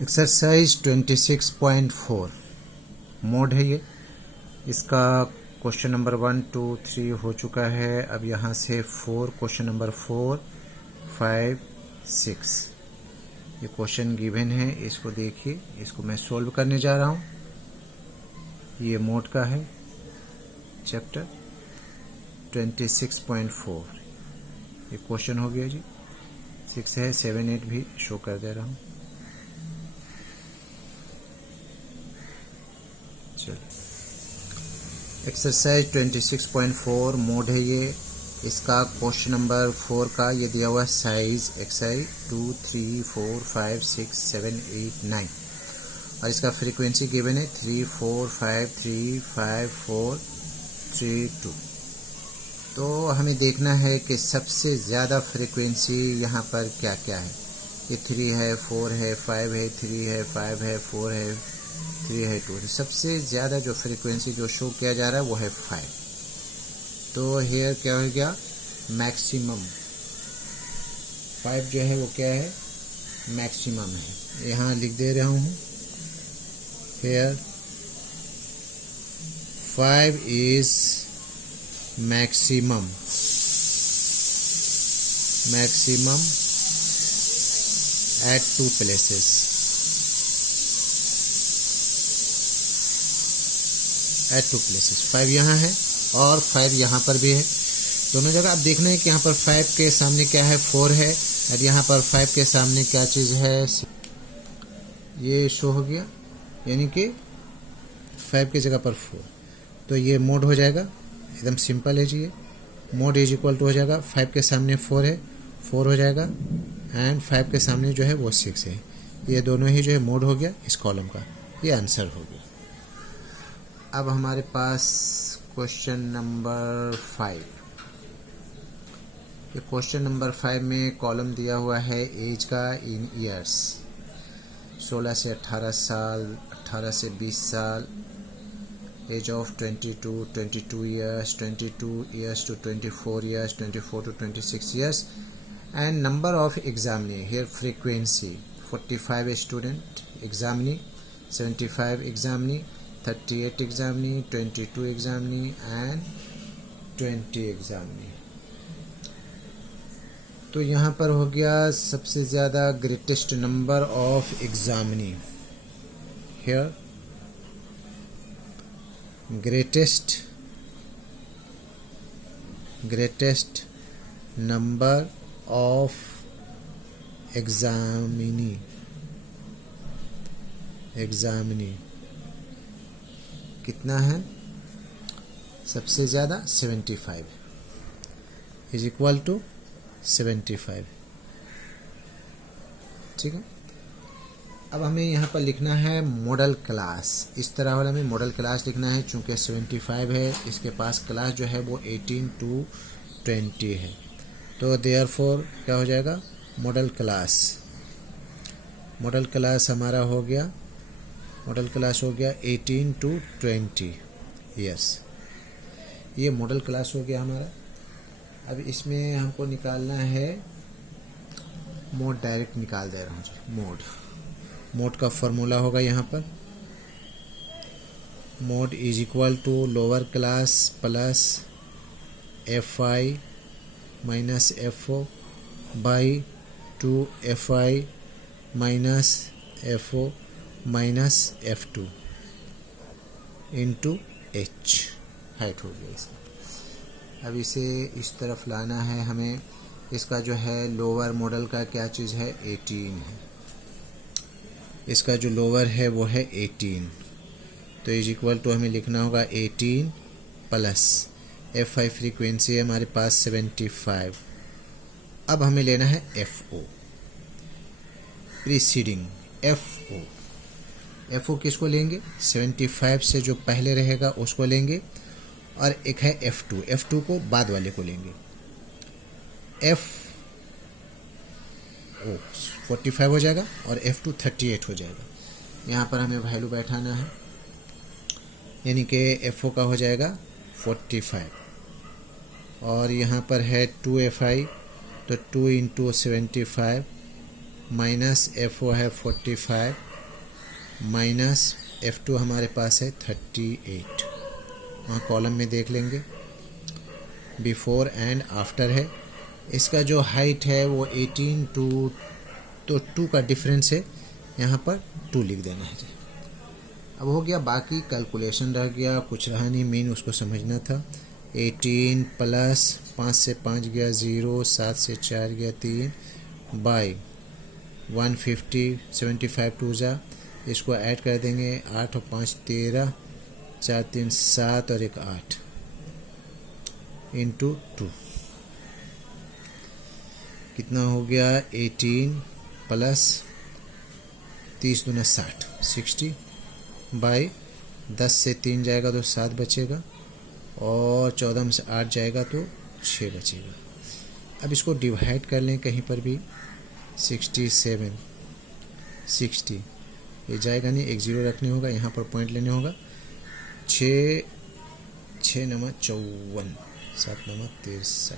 Exercise 26.4 mode है ये। इसका क्वेश्चन नंबर 1, 2, 3 हो चुका है। अब यहाँ से 4, क्वेश्चन नंबर 4, 5, 6 ये क्वेश्चन गिवन है। इसको देखिए, इसको मैं सॉल्व करने जा रहा हूँ। ये मोड का है चैप्टर 26.4। ये क्वेश्चन हो गया जी। 6 है, 7, 8 भी शो कर दे रहा हूँ। एक्सरसाइज 26.4 मोड है ये। इसका क्वेश्चन नंबर 4 का ये दिया हुआ साइज एक्सआई 2, 3, 4, 5, 6, 7, 8, 9 और इसका फ्रीक्वेंसी गिवन है 3, 4, 5, 3, 5, 4, 3, 2। तो हमें देखना है कि सबसे ज़्यादा फ्रीक्वेंसी यहाँ पर क्या क्या है। ये 3 है, 4 है, 5 है, 3 है, 5 है, 4 है, 3 है, 2 है। सबसे ज़्यादा जो फ्रीक्वेंसी जो शो किया जा रहा है वो है 5। तो हेयर क्या हो गया, मैक्सिमम 5 जो है वो क्या है, मैक्सिमम है। यहाँ लिख दे रहा हूँ, here 5 is maximum at 2 places। At 2 places 5 यहाँ है और 5 यहाँ पर भी है। दोनों जगह आप देखना है कि यहाँ पर 5 के सामने क्या है, 4 है, और यहाँ पर 5 के सामने क्या चीज़ है, ये शो हो गया, यानी कि 5 की जगह पर 4। तो ये मोड हो जाएगा, एकदम सिंपल है जी। ये मोड इज इक्वल टू हो जाएगा 5 के सामने 4 है, 4 हो जाएगा, एंड 5 के सामने जो है वो 6 है। ये दोनों ही जो है मोड हो गया इस कॉलम का। ये आंसर हो गया। अब हमारे पास क्वेश्चन नंबर 5। ये क्वेश्चन नंबर 5 में कॉलम दिया हुआ है एज का इन ईयर्स, 16 से 18 साल, 18 से 20 साल, age of 22 years, 22 years to 24 years, 24 to 26 years, and number of examinee. Here frequency 45 student examinee, 75 examinee, 38 examinee, 22 examinee and 20 examinee. तो यहाँ पर हो गया सबसे ज़्यादा greatest number of examinee. Here greatest number of examinee कितना है, सबसे ज़्यादा 75 इज इक्वल टू 75। ठीक है। अब हमें यहाँ पर लिखना है मॉडल क्लास। इस तरह वाला हमें मॉडल क्लास लिखना है। चूँकि 75 है, इसके पास क्लास जो है वो 18 to 20 है। तो देयरफॉर क्या हो जाएगा, मॉडल क्लास हमारा हो गया, मॉडल क्लास हो गया 18 to 20 ईयर्स। ये मॉडल क्लास हो गया हमारा। अब इसमें हमको निकालना है मोड, डायरेक्ट निकाल दे रहा हूँ जी। मोड का फॉर्मूला होगा यहाँ पर, mode is equal to lower class plus FI minus FO by 2FI minus FO minus F2 into H। Height हो गया इसका। अब इसे इस तरफ लाना है हमें। इसका जो है लोअर मॉडल का क्या चीज़ है, 18 है। इसका जो लोअर है वो है 18। तो इज इक्वल टू हमें लिखना होगा 18 प्लस FI फ्रीक्वेंसी है हमारे पास 75। अब हमें लेना है FO, प्रीसीडिंग FO किसको लेंगे, 75 से जो पहले रहेगा उसको लेंगे, और एक है F2 को बाद वाले को लेंगे। FO 45 हो जाएगा और F2 38 हो जाएगा। यहाँ पर हमें वैल्यू बैठाना है, यानी कि FO का हो जाएगा 45 और यहाँ पर है 2FI, तो 2 इंटू 75 माइनस F0 है 45 माइनस F2 हमारे पास है 38। वहाँ कॉलम में देख लेंगे, बिफोर एंड आफ्टर है। इसका जो हाइट है वो 18 टू, तो 2 का डिफरेंस है, यहाँ पर 2 लिख देना है। अब हो गया, बाकी कैलकुलेशन रह गया, कुछ रहा नहीं, मेन उसको समझना था। 18 प्लस 5 से 5 गया 0, 7 से 4 गया 3 बाई 150, 75 टू जा, इसको ऐड कर देंगे, 8 और 5 13, 4 3 7 और 1 8 इंटू 2, कितना हो गया 18 प्लस 30 दूना 60, 60 बाई 10 से 3 जाएगा तो 7 बचेगा, और 14 में से 8 जाएगा तो 6 बचेगा। अब इसको डिवाइड कर लें कहीं पर भी, 67 60, ये जाएगा नहीं, एक ज़ीरो रखने होगा, यहाँ पर पॉइंट लेने होगा। 6 6 नंबर 54, 7 नंबर 63,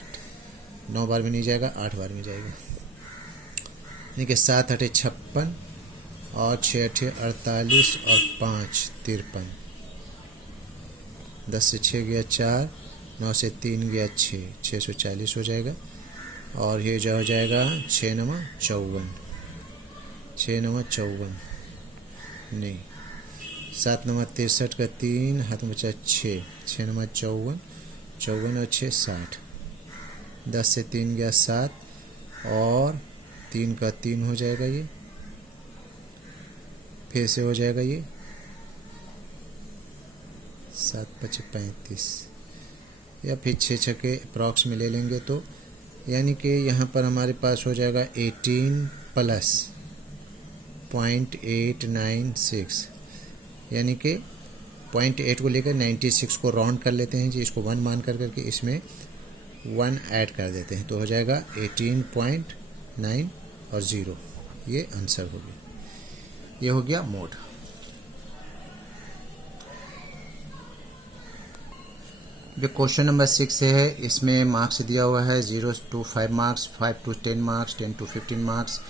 9 बार में नहीं जाएगा, 8 बार में जाएगा, यानी कि 7 8 56 और 6 8 48 और 5 53, 10 से 6 गया 4, 9 से 3 गया 6, 640 हो जाएगा। और ये जो हो जाएगा 6 नंबर 54, 6 नंबर 54 नहीं, 7 नंबर 63 का 3 हाथ में बचा 6, 6 नंबर 54, 54 और 6 60, 10 से 3 गया 7 और 3 का 3 हो जाएगा, ये फिर से हो जाएगा, ये 7 5 35, या फिर 6 6 के अप्रॉक्स में ले लेंगे तो, यानी कि यहाँ पर हमारे पास हो जाएगा 18 प्लस 0.896, यानी कि 0.8 को लेकर 96 को राउंड कर लेते हैं जी, इसको 1 मान कर करके इसमें 1 ऐड कर देते हैं, तो हो जाएगा 18.9 और 0, ये आंसर हो गया। ये हो गया मोड। जो क्वेश्चन नंबर 6 है, इसमें मार्क्स दिया हुआ है 0 to 5 marks, 5 to 10 marks, 10 to 15 marks,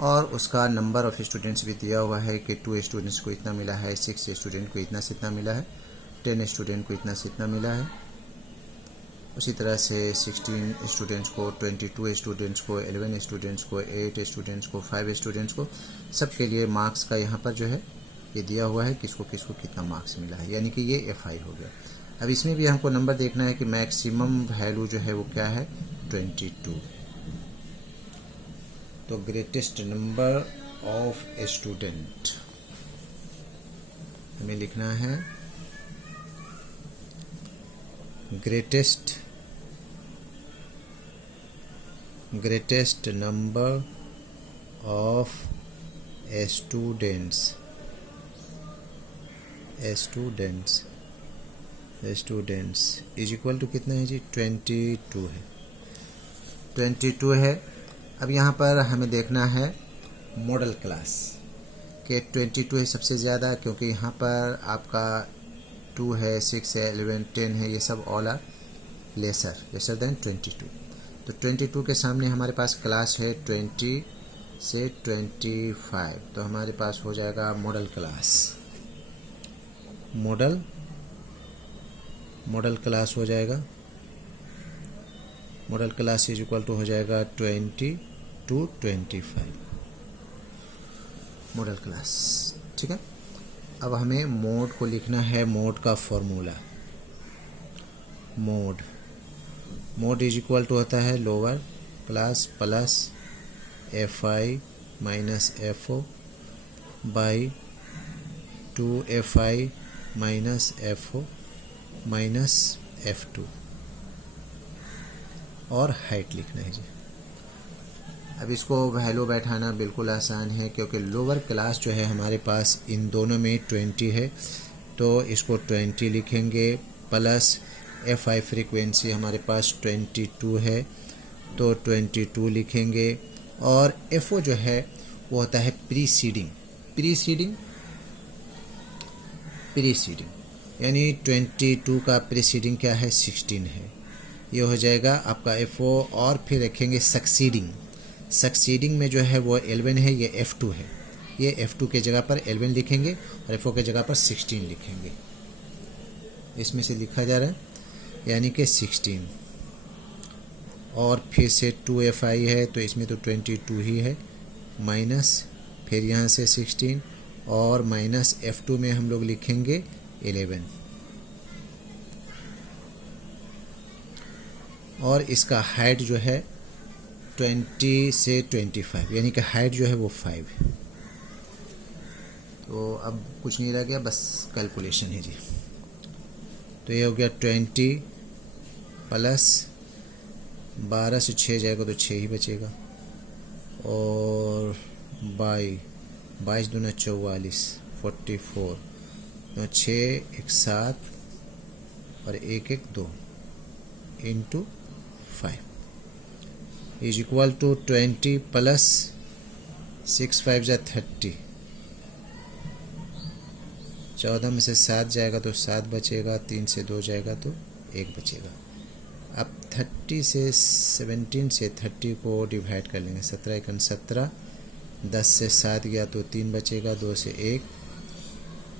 और उसका नंबर ऑफ स्टूडेंट्स भी दिया हुआ है कि 2 स्टूडेंट्स को इतना मिला है, 6 स्टूडेंट को इतना से इतना मिला है, 10 स्टूडेंट को इतना से इतना मिला है। उसी तरह से 16 स्टूडेंट्स को, 22 स्टूडेंट्स को, 11 स्टूडेंट्स को, 8 स्टूडेंट्स को, 5 स्टूडेंट्स को, सबके लिए मार्क्स का यहाँ पर जो है ये दिया हुआ है, किसको किसको कितना मार्क्स मिला है, यानी कि ये FI हो गया। अब इसमें भी हमको नंबर देखना है कि मैक्सिमम वैल्यू जो है वो क्या है, 22। तो ग्रेटेस्ट नंबर ऑफ स्टूडेंट हमें लिखना है, greatest number of students is equal to कितना है जी, 22 है, 22 है। अब यहाँ पर हमें देखना है मॉडल क्लास के 22 है सबसे ज़्यादा, क्योंकि यहाँ पर आपका 2 है, 6 है, 11 10 है, ये सब ऑल आर लेसर देन 22। तो 22 के सामने हमारे पास क्लास है 20 से 25, तो हमारे पास हो जाएगा मॉडल क्लास, मॉडल क्लास हो जाएगा, modal class is equal to हो जाएगा 20 to 25 मॉडल क्लास। ठीक है, अब हमें मोड को लिखना है, मोड का formula, mode is equal to होता है lower class plus FI minus FO by 2FI minus FO minus F2, और हाइट लिखना है जी। अब इसको वैल्यू बैठाना बिल्कुल आसान है, क्योंकि लोअर क्लास जो है हमारे पास इन दोनों में 20 है, तो इसको 20 लिखेंगे, प्लस FI फ्रीक्वेंसी हमारे पास 22 है, तो 22 लिखेंगे, और FO जो है वो होता है प्रीसीडिंग, यानी 22 का प्रीसीडिंग क्या है, 16 है, ये हो जाएगा आपका FO। और फिर रखेंगे सक्सीडिंग सक्सीडिंग में जो है वो 11 है, ये F2 है। ये F2 के जगह पर 11 लिखेंगे और F4 के जगह पर 16 लिखेंगे। इसमें से लिखा जा रहा है यानी कि 16, और फिर से 2FI है तो इसमें तो 22 ही है, माइनस फिर यहाँ से 16 और माइनस F2 में हम लोग लिखेंगे 11, और इसका हाइट जो है 20 से 25 यानी कि हाइट जो है वो 5 है। तो अब कुछ नहीं रह गया, बस कैलकुलेशन है जी। तो ये हो गया 20 प्लस 12 से 6 जाएगा तो 6 ही बचेगा, और 22 दूना 44 44, तो 6 1 7 और 1 1 2 into 5 is equal to 20 plus 6 5 जा 30, 14 में से 7 जाएगा तो 7 बचेगा, 3 से 2 जाएगा तो 1 बचेगा। अब 30 से 17 से 30 को डिवाइड कर लेंगे, 17 1 17, 10 से 7 गया तो 3 बचेगा, 2 से 1,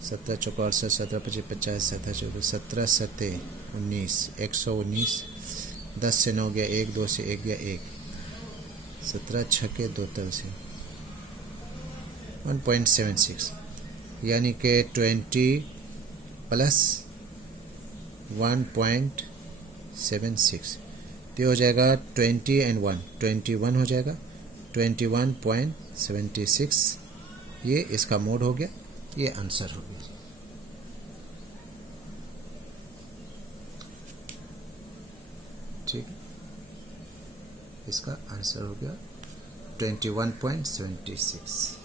17 चौका 68, 17 25 50, 17 14, 17 7 19, 119, 10 से 9 गया 1, 2 से 1 गया 1, 17 छक्के 2 तल से 1.76, यानी कि 20 प्लस 1.76, तो हो जाएगा 20 एंड 1 21 हो जाएगा, 21.76 ये इसका मोड हो गया, ये आंसर हो गया। ठीक है, इसका आंसर हो गया 21.76।